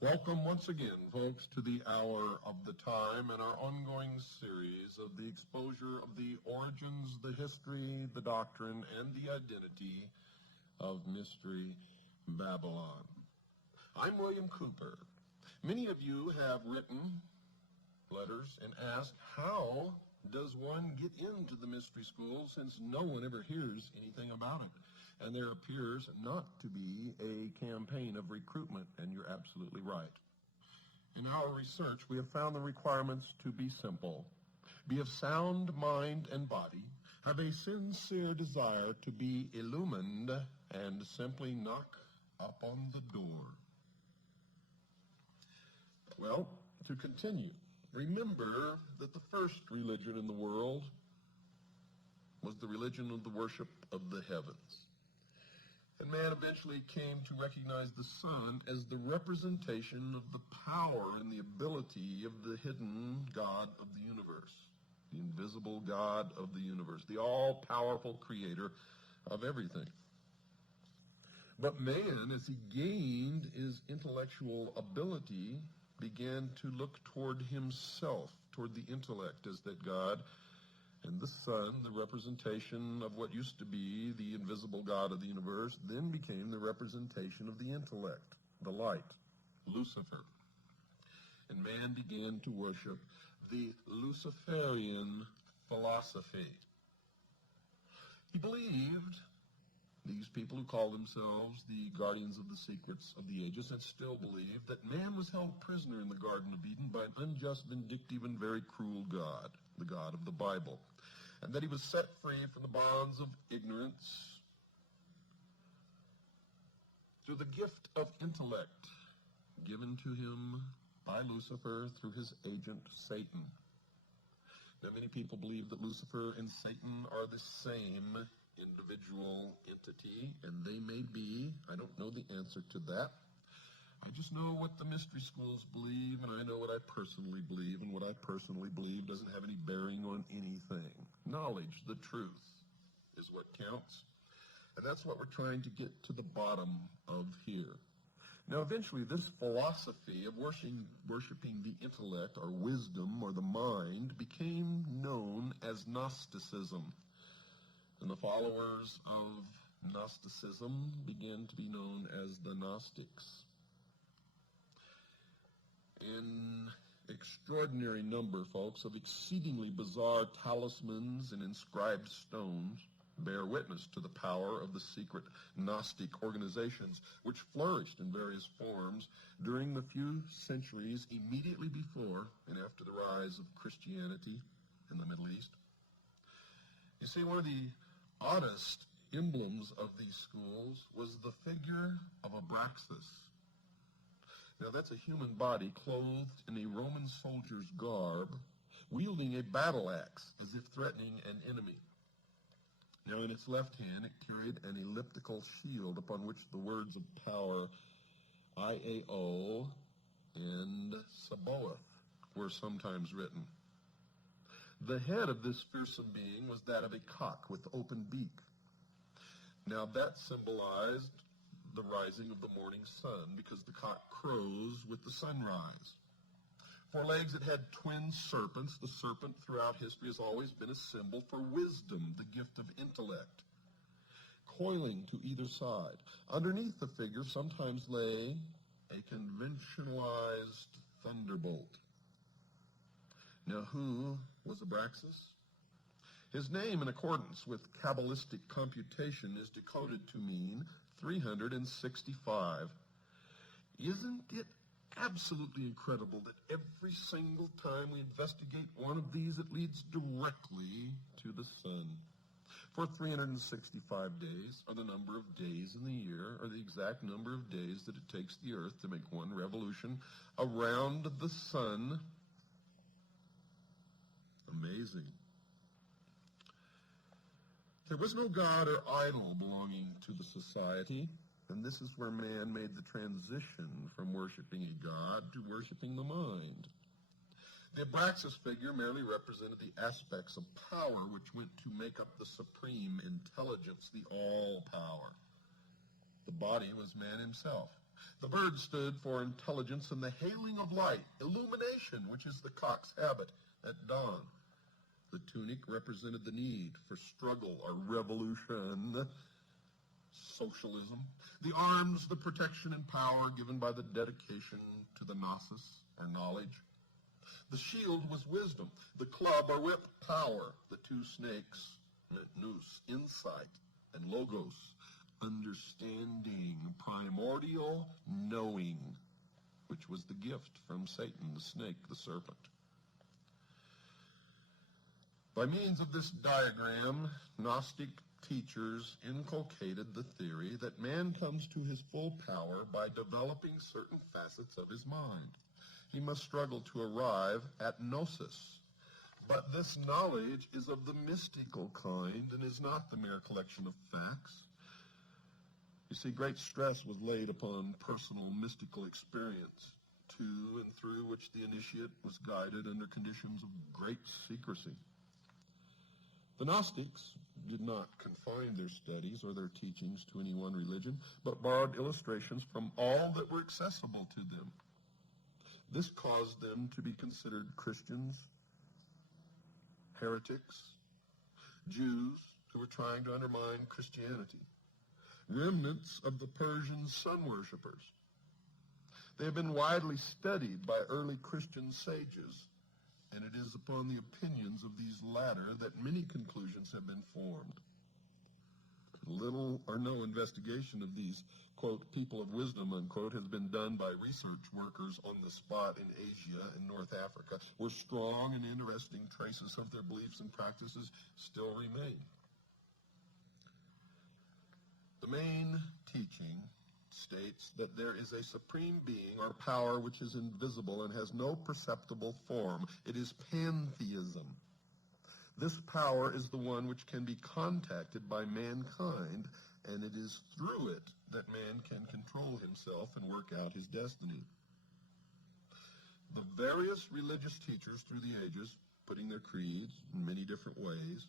Welcome once again, folks, to the hour of the time and our ongoing series of the exposure of the origins, the history, the doctrine, and the identity of Mystery Babylon. I'm William Cooper. Many of you have written letters and asked, how does one get into the mystery school since no one ever hears anything about it? And there appears not to be a campaign of recruitment, and you're absolutely right. In our research, we have found the requirements to be simple. Be of sound mind and body, have a sincere desire to be illumined, and simply knock up on the door. Well, to continue, remember that the first religion in the world was the religion of the worship of the heavens. And man eventually came to recognize the sun as the representation of the power and the ability of the hidden God of the universe, the invisible God of the universe, the all-powerful creator of everything. But man, as he gained his intellectual ability, began to look toward himself, toward the intellect as that God, and the sun, the representation of what used to be the invisible God of the universe, then became the representation of the intellect, the light, Lucifer. And man began to worship the Luciferian philosophy. He believed, these people who call themselves the guardians of the secrets of the ages, and still believe that man was held prisoner in the Garden of Eden by an unjust, vindictive, and very cruel God, the God of the Bible, and that he was set free from the bonds of ignorance through the gift of intellect given to him by Lucifer through his agent Satan. Now, many people believe that Lucifer and Satan are the same individual entity, and they may be. I don't know the answer to that. I just know what the mystery schools believe, and I know what I personally believe, and what I personally believe doesn't have any bearing on anything. Knowledge, the truth, is what counts, and that's what we're trying to get to the bottom of here. Now, eventually, this philosophy of worshiping the intellect, or wisdom, or the mind, became known as Gnosticism. And the followers of Gnosticism began to be known as the Gnostics. An extraordinary number, folks, of exceedingly bizarre talismans and inscribed stones bear witness to the power of the secret Gnostic organizations, which flourished in various forms during the few centuries immediately before and after the rise of Christianity in the Middle East. You see, one of the oddest emblems of these schools was the figure of Abraxas. Now, that's a human body clothed in a Roman soldier's garb, wielding a battle axe as if threatening an enemy. Now, in its left hand, it carried an elliptical shield upon which the words of power Iao and Sabaoth were sometimes written. The head of this fearsome being was that of a cock with open beak. Now that symbolized the rising of the morning sun, because the cock crows with the sunrise. For legs it had twin serpents. The serpent throughout history has always been a symbol for wisdom, the gift of intellect, coiling to either side. Underneath the figure sometimes lay a conventionalized thunderbolt. Now, who was Abraxas? His name, in accordance with Kabbalistic computation, is decoded to mean 365. Isn't it absolutely incredible that every single time we investigate one of these, it leads directly to the sun? For 365 days are the number of days in the year, or the exact number of days that it takes the earth to make one revolution around the sun. Amazing. There was no god or idol belonging to the society, and this is where man made the transition from worshiping a god to worshiping the mind. The Abraxas figure merely represented the aspects of power which went to make up the supreme intelligence, the all-power. The body was man himself, The bird stood for intelligence and the hailing of light, illumination, which is the cock's habit at dawn. The tunic represented the need for struggle or revolution, socialism. The arms, the protection and power given by the dedication to the gnosis, or knowledge. The shield was wisdom. The club or whip, power. The two snakes, nous, insight, and logos, understanding, primordial knowing, which was the gift from Satan, the snake, the serpent. By means of this diagram, Gnostic teachers inculcated the theory that man comes to his full power by developing certain facets of his mind. He must struggle to arrive at gnosis. But this knowledge is of the mystical kind and is not the mere collection of facts. You see, great stress was laid upon personal mystical experience, to and through which the initiate was guided under conditions of great secrecy. The Gnostics did not confine their studies or their teachings to any one religion, but borrowed illustrations from all that were accessible to them. This caused them to be considered Christians, heretics, Jews who were trying to undermine Christianity, remnants of the Persian sun worshippers. They have been widely studied by early Christian sages, and it is upon the opinions of these latter that many conclusions have been formed. Little or no investigation of these, quote, people of wisdom, unquote, has been done by research workers on the spot in Asia and North Africa, where strong and interesting traces of their beliefs and practices still remain. The main teaching states that there is a supreme being or power which is invisible and has no perceptible form. It is pantheism. This power is the one which can be contacted by mankind, and it is through it that man can control himself and work out his destiny. The various religious teachers through the ages, putting their creeds in many different ways,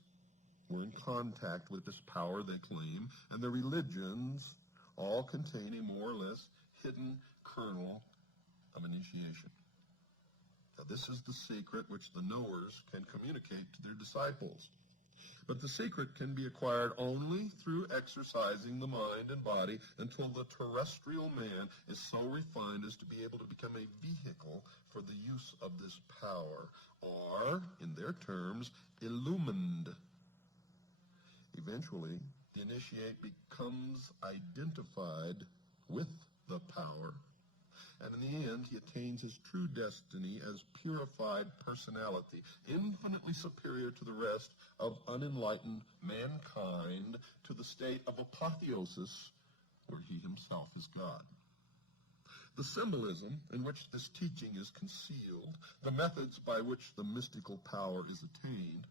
were in contact with this power they claim, and their religions all contain a more or less hidden kernel of initiation. Now, this is the secret which the knowers can communicate to their disciples. But the secret can be acquired only through exercising the mind and body until the terrestrial man is so refined as to be able to become a vehicle for the use of this power, or, in their terms, illumined. Eventually, the initiate becomes identified with the power, and in the end, he attains his true destiny as purified personality, infinitely superior to the rest of unenlightened mankind, to the state of apotheosis, where he himself is God. The symbolism in which this teaching is concealed, the methods by which the mystical power is attained,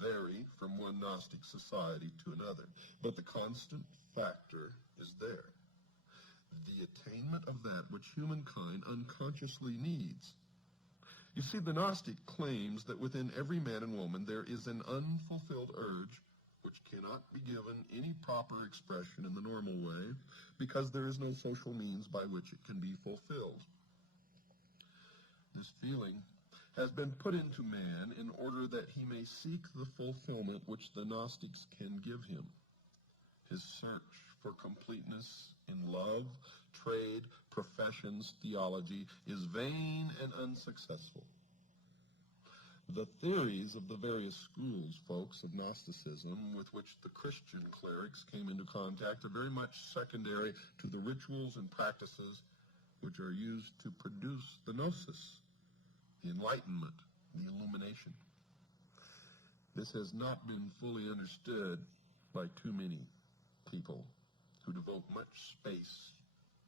vary from one Gnostic society to another, but the constant factor is there. The attainment of that which humankind unconsciously needs. You see, the Gnostic claims that within every man and woman there is an unfulfilled urge which cannot be given any proper expression in the normal way because there is no social means by which it can be fulfilled. This feeling has been put into man in order that he may seek the fulfillment which the Gnostics can give him. His search for completeness in love, trade, professions, theology is vain and unsuccessful. The theories of the various schools, folks, of Gnosticism with which the Christian clerics came into contact are very much secondary to the rituals and practices which are used to produce the gnosis, the enlightenment, the illumination. This has not been fully understood by too many people who devote much space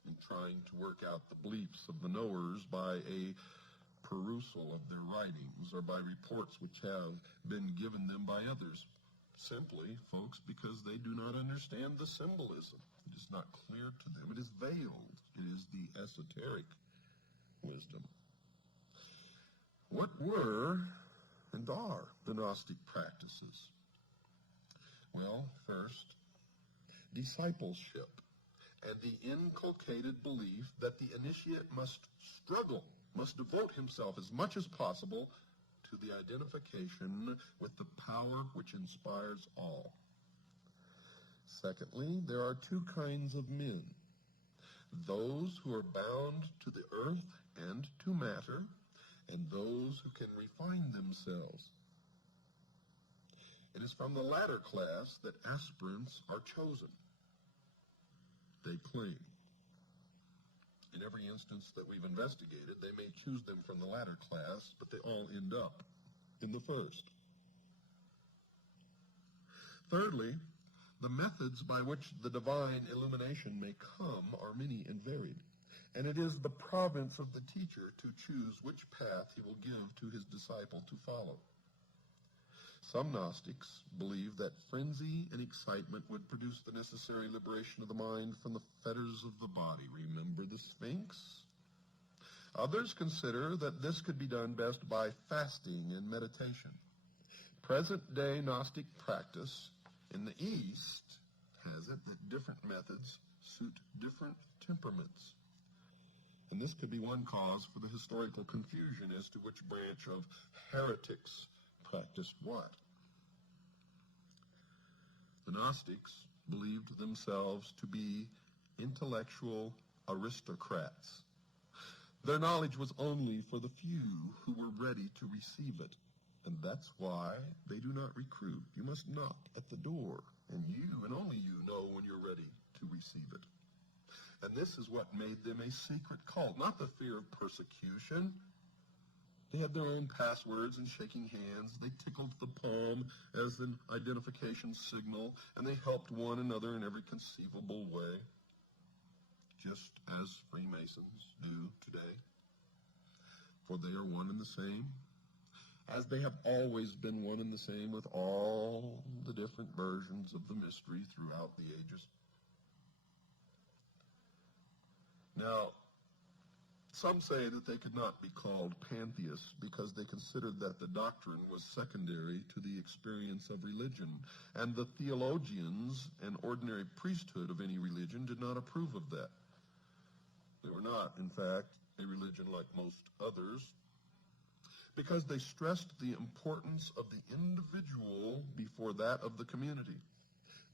in trying to work out the beliefs of the knowers by a perusal of their writings or by reports which have been given them by others. Simply, folks, because they do not understand the symbolism. It is not clear to them. It is veiled. It is the esoteric wisdom. What were and are the Gnostic practices? Well, first, discipleship, and the inculcated belief that the initiate must struggle, must devote himself as much as possible to the identification with the power which inspires all. Secondly, there are two kinds of men: those who are bound to the earth and to matter, and those who can refine themselves. It is from the latter class that aspirants are chosen. They claim. In every instance that we've investigated, they may choose them from the latter class, but they all end up in the first. Thirdly, the methods by which the divine illumination may come are many and varied, and it is the province of the teacher to choose which path he will give to his disciple to follow. Some Gnostics believe that frenzy and excitement would produce the necessary liberation of the mind from the fetters of the body. Remember the Sphinx? Others consider that this could be done best by fasting and meditation. Present-day Gnostic practice in the East has it that different methods suit different temperaments. And this could be one cause for the historical confusion as to which branch of heretics practiced what. The Gnostics believed themselves to be intellectual aristocrats. Their knowledge was only for the few who were ready to receive it, and that's why they do not recruit. You must knock at the door, and you and only you know when you're ready to receive it. And this is what made them a secret cult, not the fear of persecution. They had their own passwords and shaking hands. They tickled the palm as an identification signal, and they helped one another in every conceivable way, just as Freemasons do today. For they are one and the same, as they have always been one and the same with all the different versions of the mystery throughout the ages. Now, some say that they could not be called pantheists because they considered that the doctrine was secondary to the experience of religion, and the theologians and ordinary priesthood of any religion did not approve of that. They were not, in fact, a religion like most others, because they stressed the importance of the individual before that of the community.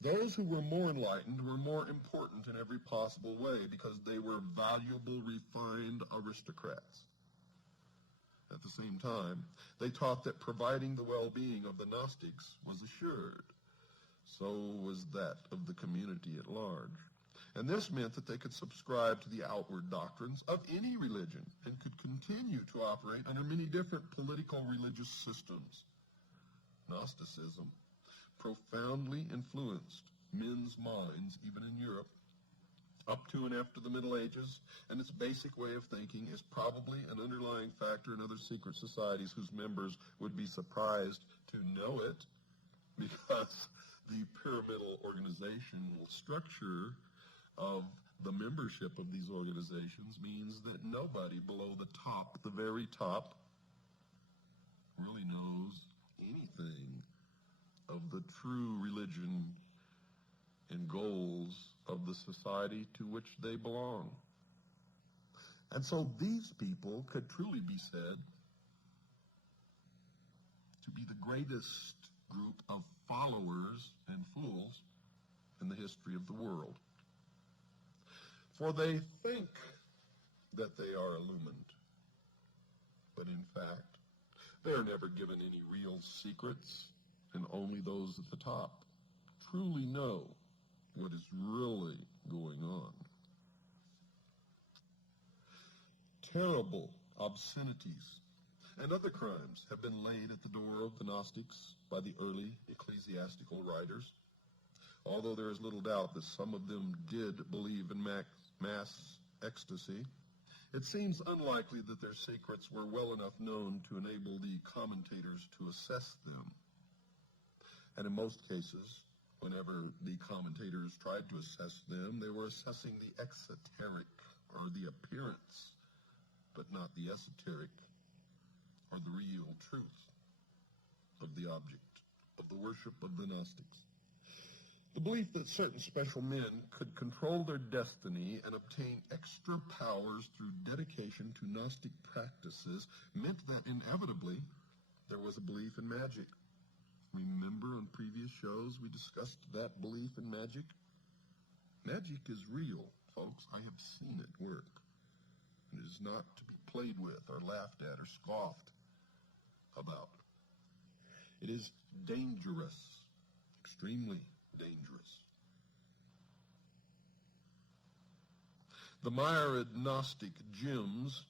Those who were more enlightened were more important in every possible way because they were valuable, refined aristocrats. At the same time, they taught that providing the well-being of the Gnostics was assured. So was that of the community at large. And this meant that they could subscribe to the outward doctrines of any religion and could continue to operate under many different political religious systems. Gnosticism profoundly influenced men's minds, even in Europe, up to and after the Middle Ages, and its basic way of thinking is probably an underlying factor in other secret societies whose members would be surprised to know it, because the pyramidal organizational structure of the membership of these organizations means that nobody below the top, the very top, really knows anything of the true religion and goals of the society to which they belong. And so these people could truly be said to be the greatest group of followers and fools in the history of the world. For they think that they are illumined, but in fact, they are never given any real secrets, and only those at the top truly know what is really going on. Terrible obscenities and other crimes have been laid at the door of the Gnostics by the early ecclesiastical writers, although there is little doubt that some of them did believe in mass ecstasy. It seems unlikely that their secrets were well enough known to enable the commentators to assess them. And in most cases, whenever the commentators tried to assess them, they were assessing the exoteric, or the appearance, but not the esoteric, or the real truth of the object of the worship of the Gnostics. The belief that certain special men could control their destiny and obtain extra powers through dedication to Gnostic practices meant that inevitably there was a belief in magic. Remember on previous shows we discussed that belief in magic? Magic is real, folks. I have seen it work. It is not to be played with or laughed at or scoffed about. It is dangerous, extremely dangerous. The myriad Gnostic gems,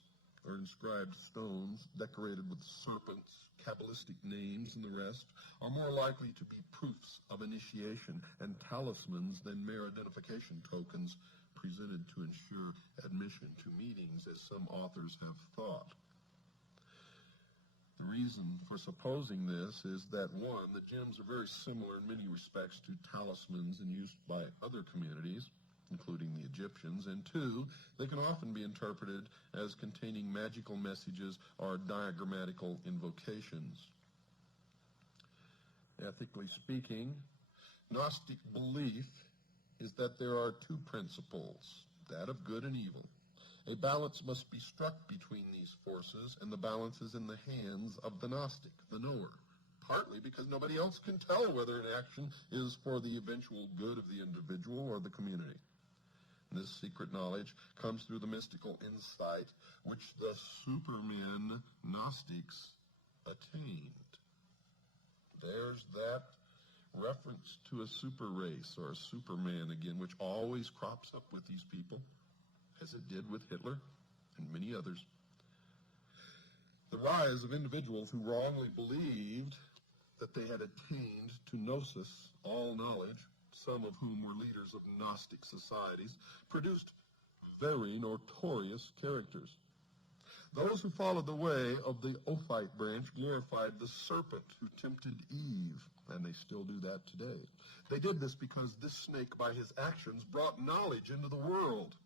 or inscribed stones decorated with serpents, Kabbalistic names, and the rest, are more likely to be proofs of initiation and talismans than mere identification tokens presented to ensure admission to meetings, as some authors have thought. The reason for supposing this is that, one, the gems are very similar in many respects to talismans in use by other communities, including the Egyptians, and two, they can often be interpreted as containing magical messages or diagrammatical invocations. Ethically speaking, Gnostic belief is that there are two principles, that of good and evil. A balance must be struck between these forces, and the balance is in the hands of the Gnostic, the knower, partly because nobody else can tell whether an action is for the eventual good of the individual or the community. This secret knowledge comes through the mystical insight which the Superman Gnostics attained. There's that reference to a super race or a Superman again, which always crops up with these people, as it did with Hitler and many others. The rise of individuals who wrongly believed that they had attained to gnosis, all knowledge, some of whom were leaders of Gnostic societies, produced very notorious characters. Those who followed the way of the Ophite branch glorified the serpent who tempted Eve, and they still do that today. They did this because this snake, by his actions, brought knowledge into the world,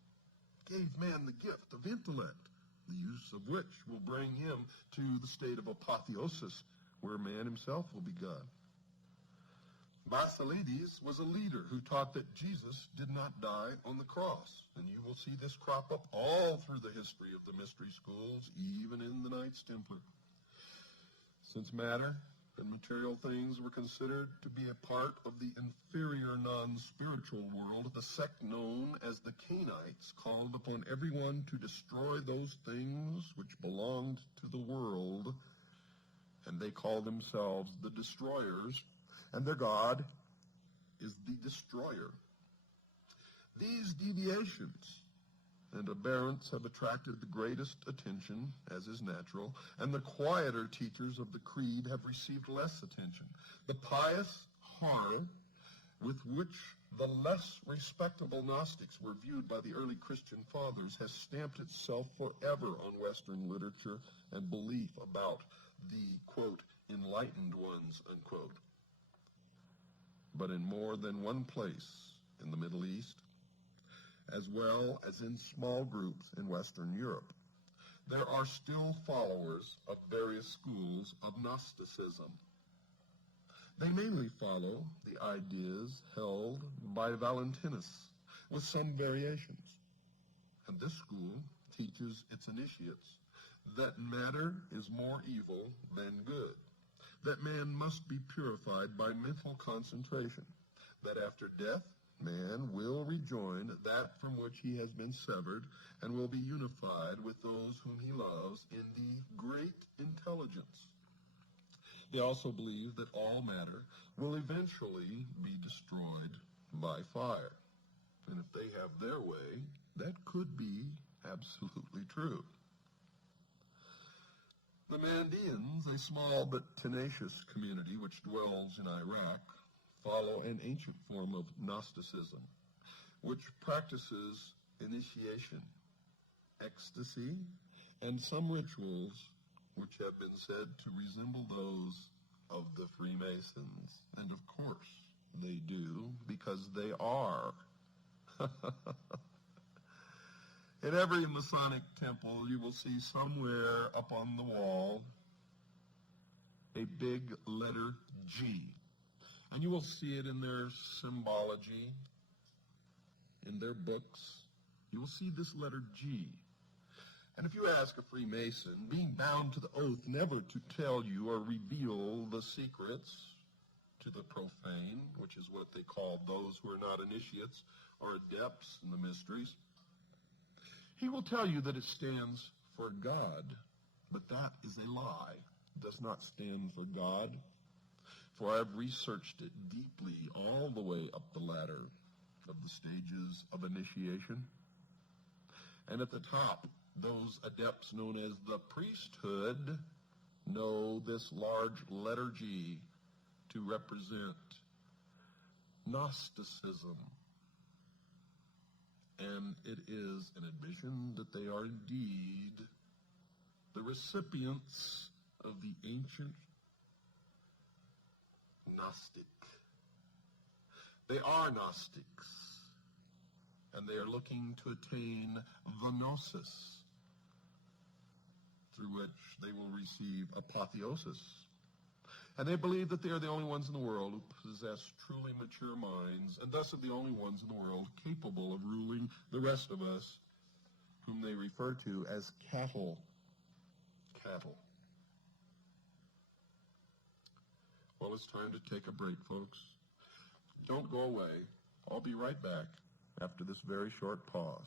gave man the gift of intellect, the use of which will bring him to the state of apotheosis, where man himself will be God. Basilides was a leader who taught that Jesus did not die on the cross. And you will see this crop up all through the history of the mystery schools, even in the Knights Templar. Since matter and material things were considered to be a part of the inferior non-spiritual world, the sect known as the Cainites called upon everyone to destroy those things which belonged to the world, and they called themselves the Destroyers, and their god is the Destroyer. These deviations and aberrants have attracted the greatest attention, as is natural, and the quieter teachers of the creed have received less attention. The pious horror with which the less respectable Gnostics were viewed by the early Christian fathers has stamped itself forever on Western literature and belief about the, quote, enlightened ones, unquote. But in more than one place in the Middle East, as well as in small groups in Western Europe, there are still followers of various schools of Gnosticism. They mainly follow the ideas held by Valentinus, with some variations. And this school teaches its initiates that matter is more evil than good, that man must be purified by mental concentration, that after death, man will rejoin that from which he has been severed and will be unified with those whom he loves in the great intelligence. They also believe that all matter will eventually be destroyed by fire. And if they have their way, that could be absolutely true. The Mandeans, a small but tenacious community which dwells in Iraq, follow an ancient form of Gnosticism, which practices initiation, ecstasy, and some rituals which have been said to resemble those of the Freemasons. And of course they do, because they are. In every Masonic temple, you will see somewhere up on the wall a big letter G. And you will see it in their symbology, in their books. You will see this letter G. And if you ask a Freemason, being bound to the oath never to tell you or reveal the secrets to the profane, which is what they call those who are not initiates or adepts in the mysteries, he will tell you that it stands for God, but that is a lie. It does not stand for God, for I have researched it deeply all the way up the ladder of the stages of initiation. And at the top, those adepts known as the priesthood know this large letter G to represent Gnosticism. And it is an admission that they are indeed the recipients of the ancient Gnostic. They are Gnostics, and they are looking to attain the Gnosis, through which they will receive apotheosis. And they believe that they are the only ones in the world who possess truly mature minds, and thus are the only ones in the world capable of ruling the rest of us, whom they refer to as cattle. Cattle. Well, it's time to take a break, folks. Don't go away. I'll be right back after this very short pause.